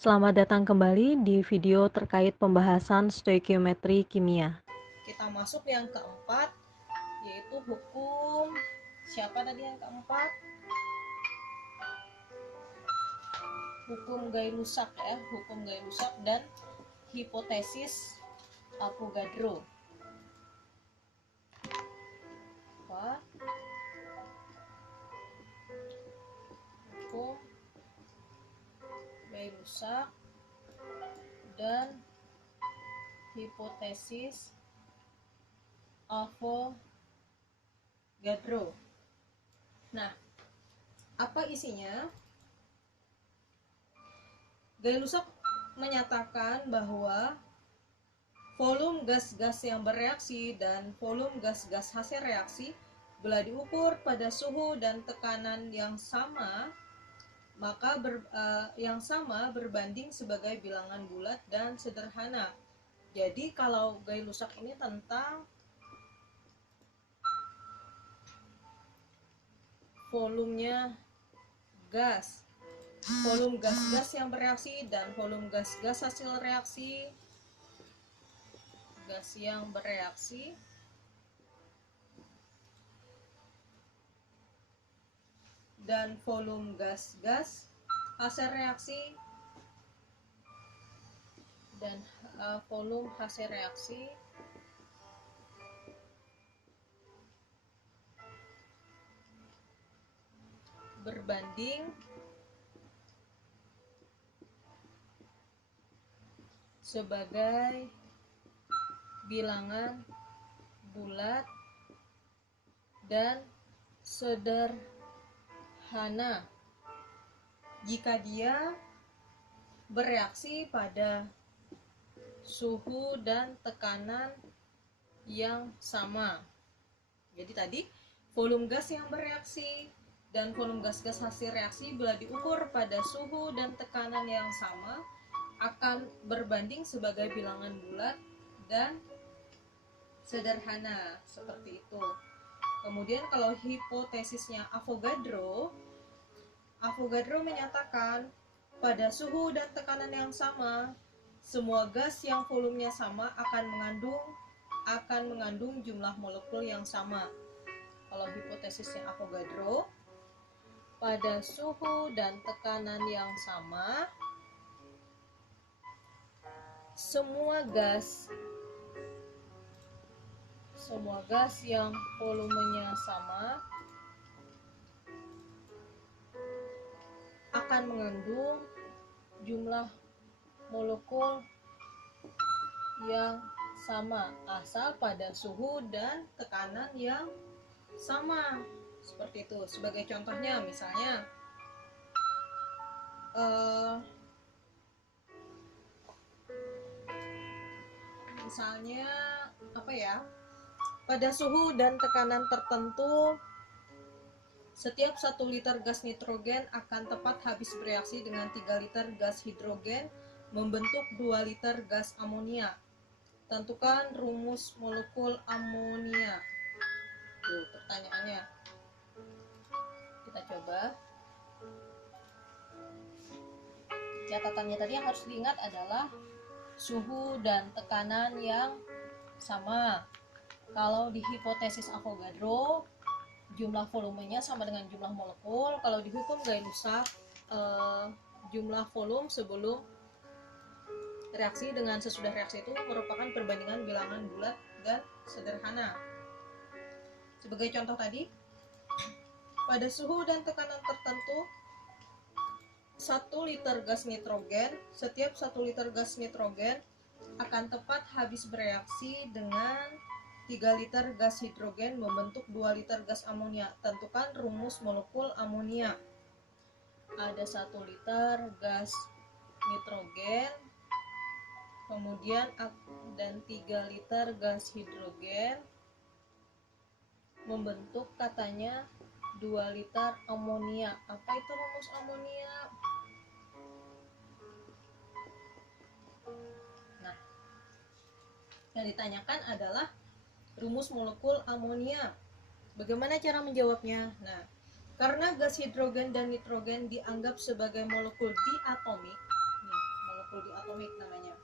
Selamat datang kembali di video terkait pembahasan stoikiometri kimia. Kita masuk yang keempat, yaitu hukum siapa tadi yang keempat? Hukum Gay-Lussac ya, hukum Gay-Lussac dan hipotesis Avogadro. Apa? Hukum Gay-Lussac dan hipotesis Avogadro. Nah, apa isinya? Gay-Lussac menyatakan bahwa volume gas-gas yang bereaksi dan volume gas-gas hasil reaksi bila diukur pada suhu dan tekanan yang sama, maka yang sama berbanding sebagai bilangan bulat dan sederhana. Jadi kalau Gay-Lussac ini tentang volumenya gas, volume gas-gas yang bereaksi dan volume gas-gas hasil reaksi, gas yang bereaksi dan volume gas-gas hasil reaksi dan volume hasil reaksi berbanding sebagai bilangan bulat dan sederhana jika dia bereaksi pada suhu dan tekanan yang sama. Jadi tadi volume gas yang bereaksi dan volume gas-gas hasil reaksi bila diukur pada suhu dan tekanan yang sama akan berbanding sebagai bilangan bulat dan sederhana, seperti itu. Kemudian kalau hipotesisnya Avogadro menyatakan pada suhu dan tekanan yang sama, semua gas yang volumenya sama akan mengandung jumlah molekul yang sama. Kalau hipotesisnya Avogadro, pada suhu dan tekanan yang sama, semua gas yang volumenya sama akan mengandung jumlah molekul yang sama asal pada suhu dan tekanan yang sama. Seperti itu. Sebagai contohnya misalnya apa ya? Pada suhu dan tekanan tertentu, setiap 1 liter gas nitrogen akan tepat habis bereaksi dengan 3 liter gas hidrogen membentuk 2 liter gas amonia. Tentukan rumus molekul amonia. Tuh, pertanyaannya. Kita coba. Catatannya tadi yang harus diingat adalah suhu dan tekanan yang sama. Kalau di hipotesis Avogadro, jumlah volumenya sama dengan jumlah molekul. Kalau di hukum Gay-Lussac, jumlah volume sebelum reaksi dengan sesudah reaksi itu merupakan perbandingan bilangan bulat dan sederhana. Sebagai contoh tadi, pada suhu dan tekanan tertentu, 1 liter gas nitrogen, setiap 1 liter gas nitrogen akan tepat habis bereaksi dengan 3 liter gas hidrogen membentuk 2 liter gas amonia. Tentukan rumus molekul amonia. Ada 1 liter gas nitrogen, kemudian dan 3 liter gas hidrogen membentuk katanya 2 liter amonia. Apa itu rumus amonia? Nah, yang ditanyakan adalah rumus molekul amonia. Bagaimana cara menjawabnya? Nah, karena gas hidrogen dan nitrogen dianggap sebagai molekul diatomik, molekul diatomik namanya.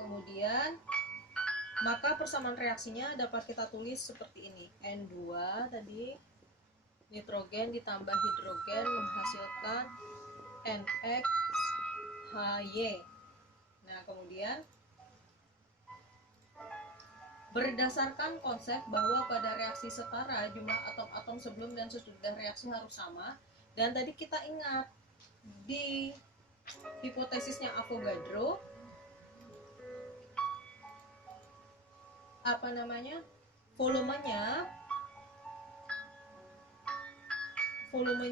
Kemudian maka persamaan reaksinya dapat kita tulis seperti ini. N2 tadi, nitrogen ditambah hidrogen menghasilkan NXHY. Nah, kemudian berdasarkan konsep bahwa pada reaksi setara jumlah atom-atom sebelum dan sesudah reaksi harus sama, dan tadi kita ingat di hipotesisnya Avogadro volumenya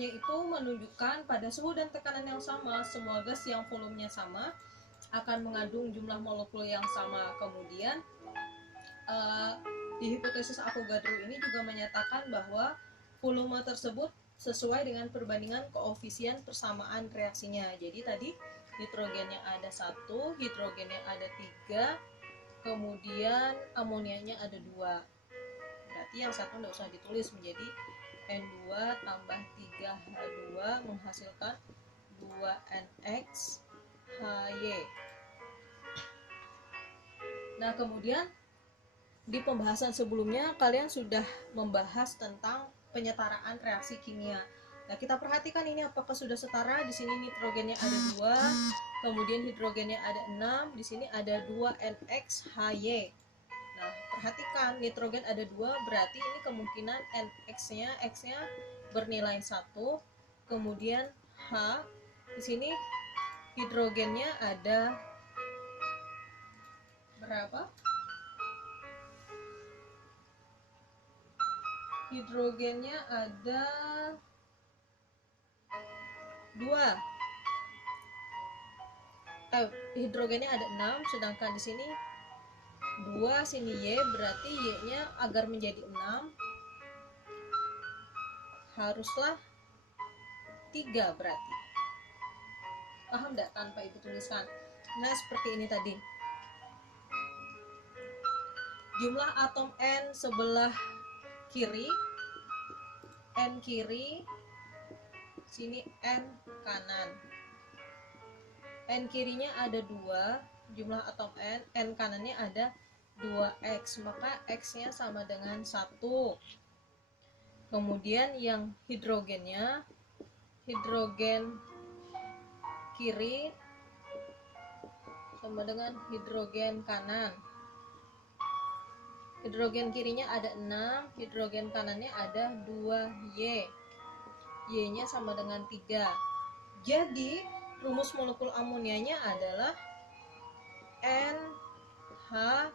itu menunjukkan pada suhu dan tekanan yang sama, semua gas yang volumenya sama akan mengandung jumlah molekul yang sama. Kemudian di hipotesis Avogadro ini juga menyatakan bahwa volume tersebut sesuai dengan perbandingan koefisien persamaan reaksinya. Jadi tadi nitrogennya ada 1, hidrogennya ada 3, kemudian amonianya ada 2. Berarti yang satu tidak usah ditulis, menjadi N2 tambah 3H2 menghasilkan 2NXHY. Nah, kemudian di pembahasan sebelumnya kalian sudah membahas tentang penyetaraan reaksi kimia. Nah, kita perhatikan ini apakah sudah setara. Di sini nitrogennya ada 2, kemudian hidrogennya ada 6, di sini ada 2NXHY. Nah, perhatikan nitrogen ada 2, berarti ini kemungkinan NX-nya bernilai 1, kemudian H, di sini hidrogennya ada berapa? Hidrogennya ada 2. Hidrogennya ada 6, sedangkan di sini 2, sini Y, berarti Y-nya agar menjadi 6 haruslah 3 berarti. Paham enggak tanpa ibu tuliskan? Nah, seperti ini tadi. Jumlah atom N sebelah kiri, N kiri, sini N kanan. N kirinya ada 2, jumlah atom N kanannya ada 2X, maka X-nya sama dengan 1. Kemudian yang hidrogennya, hidrogen kiri sama dengan hidrogen kanan. Hidrogen kirinya ada 6, hidrogen kanannya ada 2Y. Y-nya sama dengan 3. Jadi, rumus molekul amonianya adalah NH3.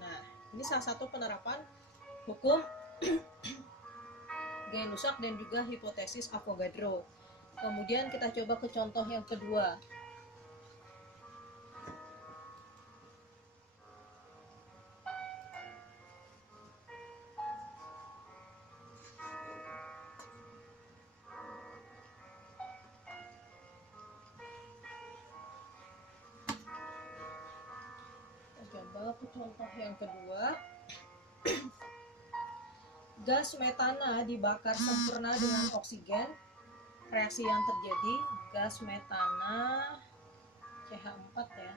Nah, ini salah satu penerapan hukum Gay-Lussac dan juga hipotesis Avogadro. Kemudian kita coba ke contoh yang kedua. Contoh yang kedua, gas metana dibakar sempurna dengan oksigen. Reaksi yang terjadi, gas metana CH4 ya,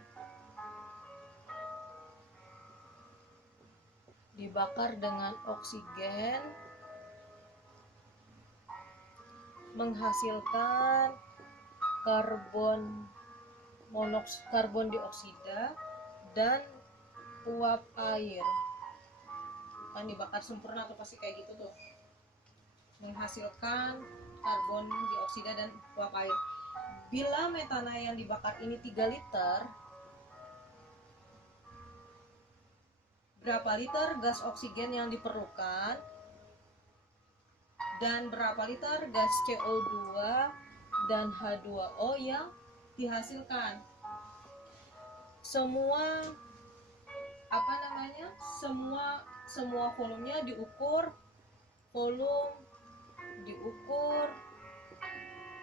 dibakar dengan oksigen menghasilkan karbon dioksida dan uap air. Kan dibakar sempurna tuh pasti kayak gitu tuh, menghasilkan karbon dioksida dan uap air. Bila metana yang dibakar ini 3 liter, berapa liter gas oksigen yang diperlukan dan berapa liter gas CO2 dan H2O yang dihasilkan? Semua semua volumenya diukur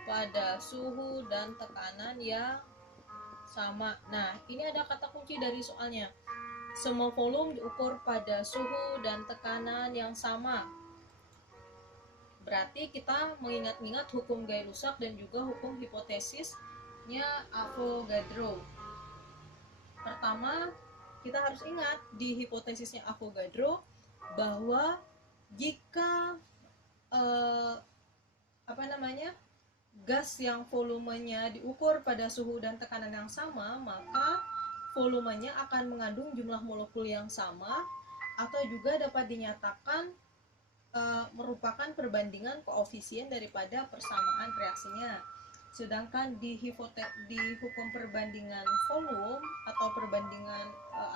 pada suhu dan tekanan yang sama. Nah, ini ada kata kunci dari soalnya. Semua volume diukur pada suhu dan tekanan yang sama. Berarti kita mengingat-ingat hukum Gay-Lussac dan juga hukum hipotesisnya Avogadro. Pertama, kita harus ingat di hipotesisnya Avogadro bahwa jika gas yang volumenya diukur pada suhu dan tekanan yang sama, maka volumenya akan mengandung jumlah molekul yang sama, atau juga dapat dinyatakan merupakan perbandingan koefisien daripada persamaan reaksinya. Sedangkan di hukum perbandingan volume atau perbandingan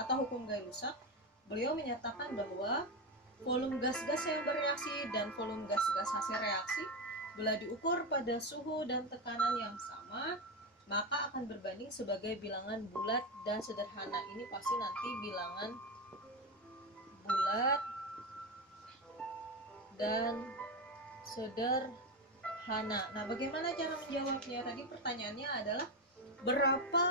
atau hukum Gay-Lussac, beliau menyatakan bahwa volume gas-gas yang bereaksi dan volume gas-gas hasil reaksi bila diukur pada suhu dan tekanan yang sama, maka akan berbanding sebagai bilangan bulat dan sederhana. Ini pasti nanti bilangan bulat dan sederhana. Nah, bagaimana cara menjawabnya? Tadi pertanyaannya adalah berapa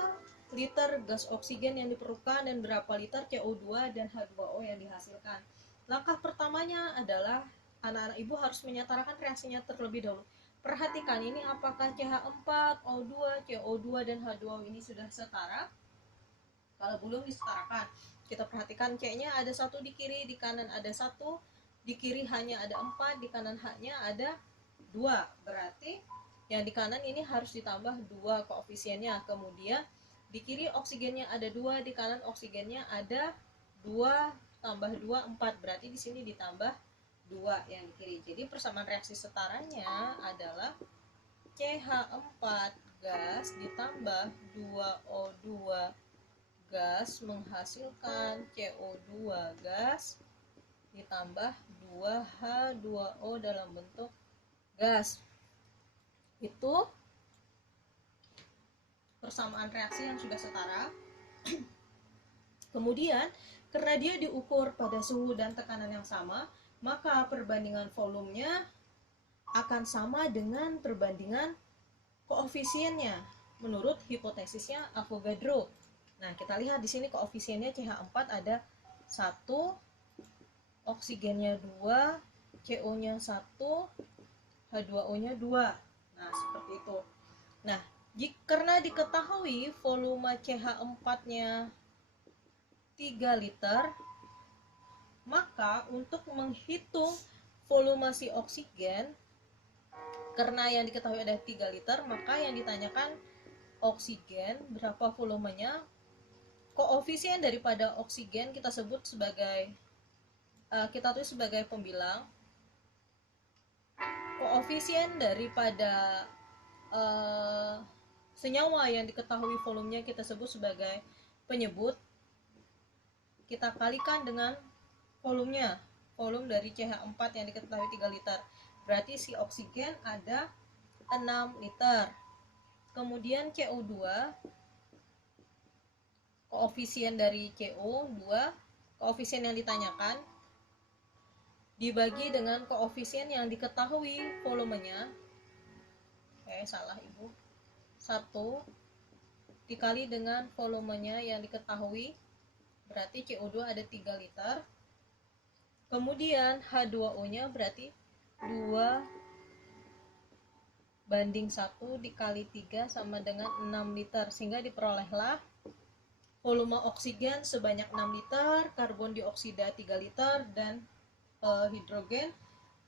liter gas oksigen yang diperlukan dan berapa liter CO2 dan H2O yang dihasilkan. Langkah pertamanya adalah anak-anak ibu harus menyetarakan reaksinya terlebih dahulu. Perhatikan ini apakah CH4, O2, CO2 dan H2O ini sudah setara. Kalau belum disetarakan, kita perhatikan C-nya ada 1 di kiri, di kanan ada 1, di kiri hanya ada 4, di kanan H-nya ada 2. Berarti yang di kanan ini harus ditambah 2 koefisiennya. Kemudian di kiri oksigennya ada 2, di kanan oksigennya ada 2 tambah 2, 4. Berarti di sini ditambah 2 yang di kiri. Jadi persamaan reaksi setaranya adalah CH4 gas ditambah 2O2 gas menghasilkan CO2 gas ditambah 2H2O dalam bentuk gas. Itu persamaan reaksi yang sudah setara. Kemudian karena dia diukur pada suhu dan tekanan yang sama, maka perbandingan volumenya akan sama dengan perbandingan koefisiennya menurut hipotesisnya Avogadro. Nah, kita lihat di sini koefisiennya CH4 ada 1, oksigennya 2, CO-nya 1, H2O-nya 2. Nah, seperti itu. Nah, karena diketahui volume CH4-nya 3 liter, maka untuk menghitung volume si oksigen, karena yang diketahui ada 3 liter, maka yang ditanyakan oksigen berapa volumenya. Koefisien daripada oksigen kita sebut sebagai kita tulis sebagai pembilang. Koefisien daripada senyawa yang diketahui volumenya kita sebut sebagai penyebut. Kita kalikan dengan volumenya, volume dari CH4 yang diketahui 3 liter. Berarti si oksigen ada 6 liter. Kemudian CO2, koefisien dari CO2, koefisien yang ditanyakan, dibagi dengan koefisien yang diketahui volumenya. Salah ibu. 1 dikali dengan volumenya yang diketahui, berarti CO2 ada 3 liter. Kemudian H2O-nya berarti 2 banding 1 dikali 3 sama dengan 6 liter, sehingga diperolehlah volume oksigen sebanyak 6 liter, karbon dioksida 3 liter, dan hidrogen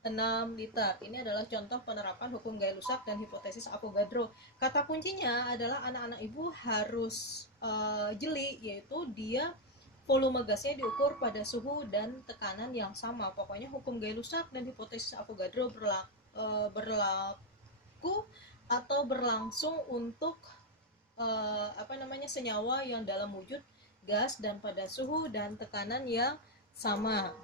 6 liter. Ini adalah contoh penerapan hukum Gay-Lussac dan hipotesis Avogadro. Kata kuncinya adalah anak-anak ibu harus jeli, yaitu dia volume gasnya diukur pada suhu dan tekanan yang sama. Pokoknya hukum Gay-Lussac dan hipotesis Avogadro berlaku atau berlangsung untuk senyawa yang dalam wujud gas dan pada suhu dan tekanan yang sama.